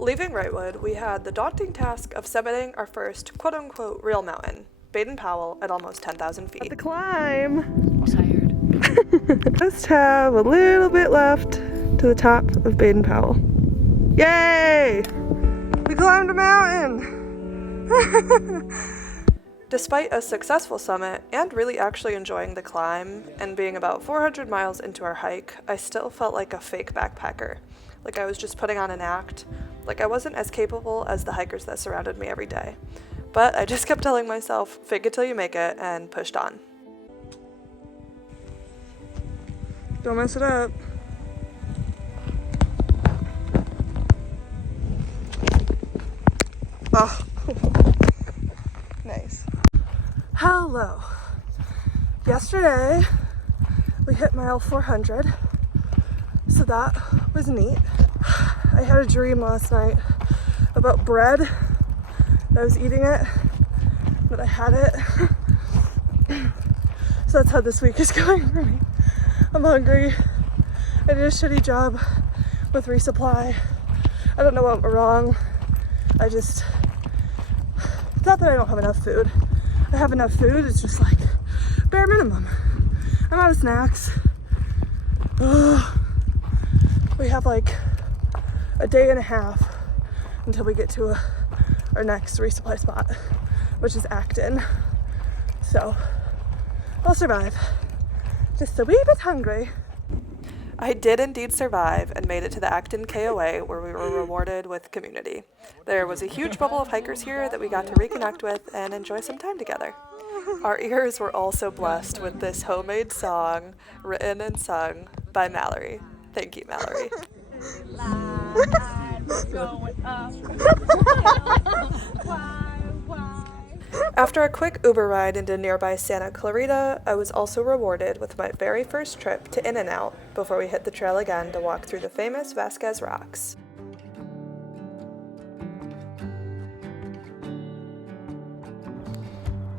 Leaving Wrightwood, we had the daunting task of summiting our first quote-unquote real mountain, Baden-Powell, at almost 10,000 feet. At the climb! I'm tired. Just have a little bit left to the top of Baden-Powell. Yay! We climbed a mountain! Despite a successful summit and really actually enjoying the climb and being about 400 miles into our hike, I still felt like a fake backpacker. Like I was just putting on an act. Like I wasn't as capable as the hikers that surrounded me every day. But I just kept telling myself, fake it till you make it, and pushed on. Don't mess it up. Oh. Nice. Hello. Yesterday, we hit mile 400, so that was neat. I had a dream last night about bread. I was eating it, but I had it. So that's how this week is going for me. I'm hungry. I did a shitty job with resupply. I don't know what went wrong. It's not that I don't have enough food. I have enough food, it's just like bare minimum. I'm out of snacks. Ugh. We have like a day and a half until we get to our next resupply spot, which is Acton. So I'll survive. Just a wee bit hungry. I did indeed survive and made it to the Acton KOA, where we were rewarded with community. There was a huge bubble of hikers here that we got to reconnect with and enjoy some time together. Our ears were also blessed with this homemade song written and sung by Mallory. Thank you, Mallory. After a quick Uber ride into nearby Santa Clarita, I was also rewarded with my very first trip to In-N-Out before we hit the trail again to walk through the famous Vasquez Rocks.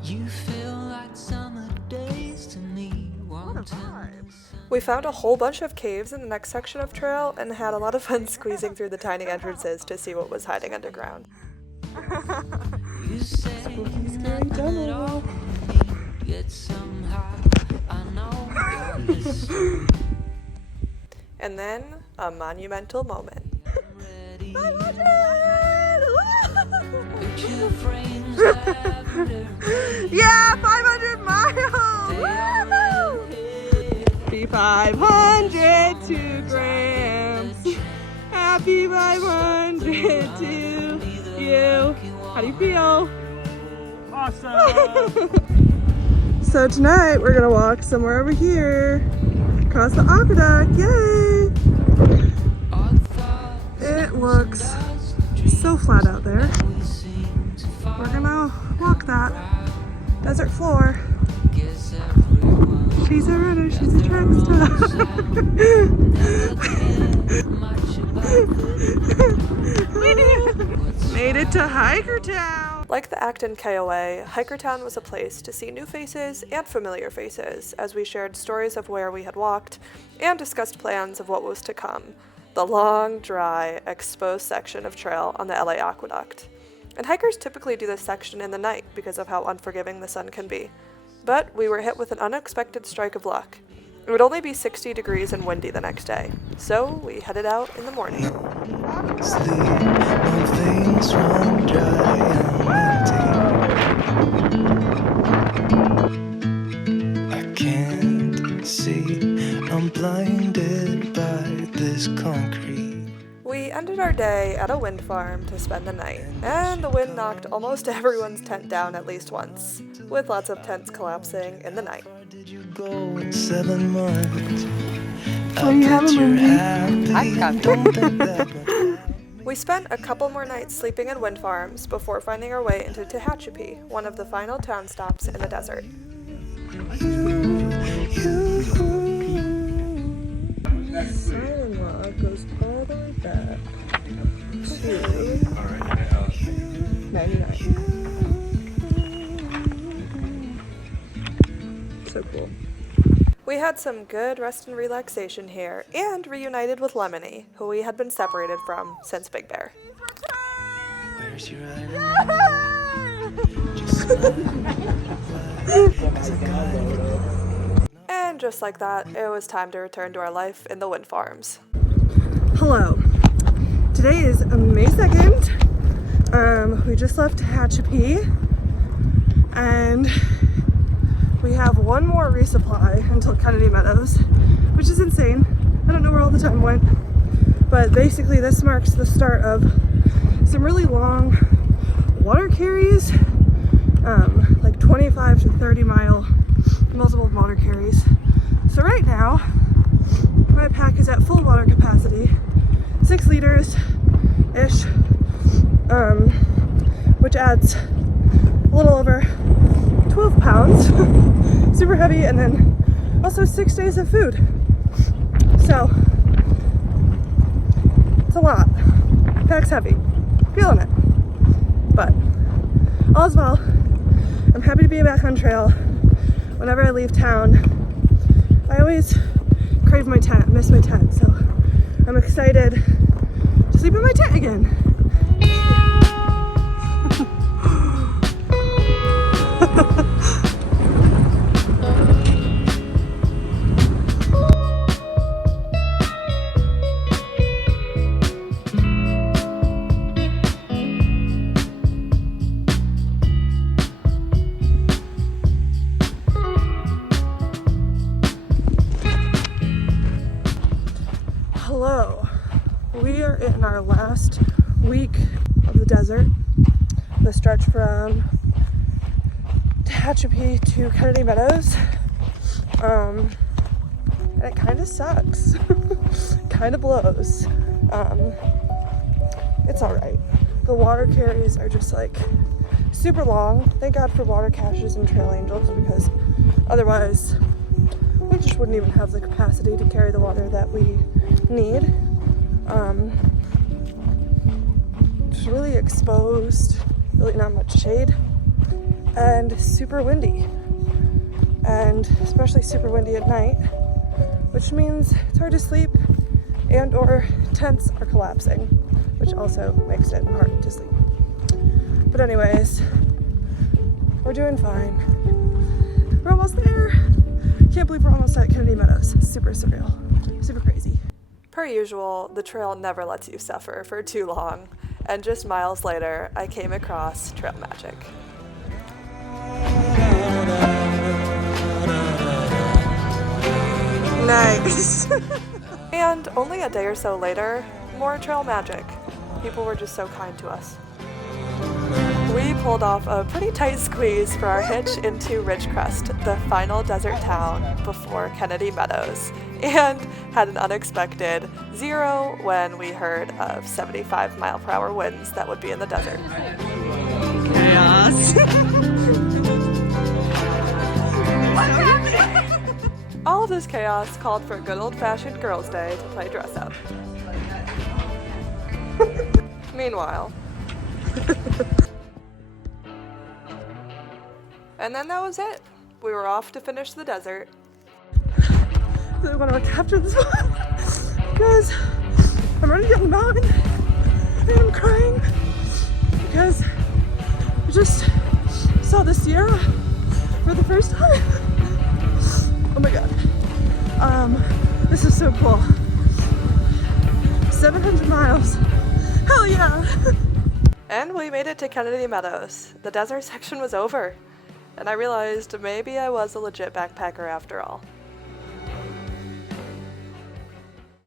You feel like summer days to me. What a vibe. We found a whole bunch of caves in the next section of trail and had a lot of fun squeezing through the tiny entrances to see what was hiding underground. You say nothing at all, yet somehow I know you're listening. And then, a monumental moment. 500! Picture frames lavender, Yeah, 500 miles! Happy 500 2 grams. Happy 500 to you. How do you feel? Awesome! So tonight we're gonna walk somewhere over here. Across the aqueduct, yay! It looks so flat out there. We're gonna walk that desert floor. She's a runner, she's a track star. Made it to Hikertown. Like the Acton KOA, Hikertown was a place to see new faces and familiar faces as we shared stories of where we had walked and discussed plans of what was to come. The long, dry, exposed section of trail on the LA Aqueduct. And hikers typically do this section in the night because of how unforgiving the sun can be. But we were hit with an unexpected strike of luck. It would only be 60 degrees and windy the next day, so we headed out in the morning. Sleep when things run dry and empty. I can't see, I'm blinded by this concrete. We ended our day at a wind farm to spend the night, and the wind knocked almost everyone's tent down at least once, with lots of tents collapsing in the night. Did you go in 7 months? Oh, you have a movie? I Don't think that We spent a couple more nights sleeping in wind farms before finding our way into Tehachapi, one of the final town stops in the desert. Son-in-law goes all the way back to 99. So cool. We had some good rest and relaxation here, and reunited with Lemony, who we had been separated from since Big Bear. Where's your iron? Just And just like that, it was time to return to our life in the wind farms. Hello. Today is May 2nd. We just left Tehachapi, and we have one more resupply until Kennedy Meadows, which is insane. I don't know where all the time went, but basically this marks the start of some really long water carries, like 25 to 30 mile multiple water carries. So right now, my pack is at full water capacity, 6 liters-ish, which adds a little over 12 pounds, super heavy, and then also 6 days of food. So, it's a lot. Pack's heavy. Feeling it. But, all's well. I'm happy to be back on trail. Whenever I leave town, I always crave my tent, miss my tent, so I'm excited to sleep in my tent again. Hello. We are in our last week of the desert, the stretch from Tehachapi to Kennedy Meadows, and it kind of sucks. Kind of blows. It's alright. The water carries are just like super long. Thank God for water caches and trail angels, because otherwise we just wouldn't even have the capacity to carry the water that we need. Just really exposed, really not much shade, and super windy, and especially super windy at night, which means it's hard to sleep and or tents are collapsing, which also makes it hard to sleep. But anyways, we're doing fine. We're almost there. Can't believe we're almost at Kennedy Meadows. Super surreal, super crazy. Per usual, the trail never lets you suffer for too long, and just miles later, I came across trail magic. Nice. And only a day or so later, more trail magic. People were just so kind to us. We pulled off a pretty tight squeeze for our hitch into Ridgecrest, the final desert town before Kennedy Meadows, and had an unexpected 0 when we heard of 75-mile-per-hour winds that would be in the desert. Chaos. What's happening? All of this chaos called for a good old-fashioned girls' day to play dress-up. Meanwhile. And then that was it. We were off to finish the desert. I really want to capture this one because I'm running down the mountain and I'm crying because I just saw the Sierra for the first time. Oh my god. This is so cool. 700 miles. Hell yeah! And we made it to Kennedy Meadows. The desert section was over. And I realized maybe I was a legit backpacker after all.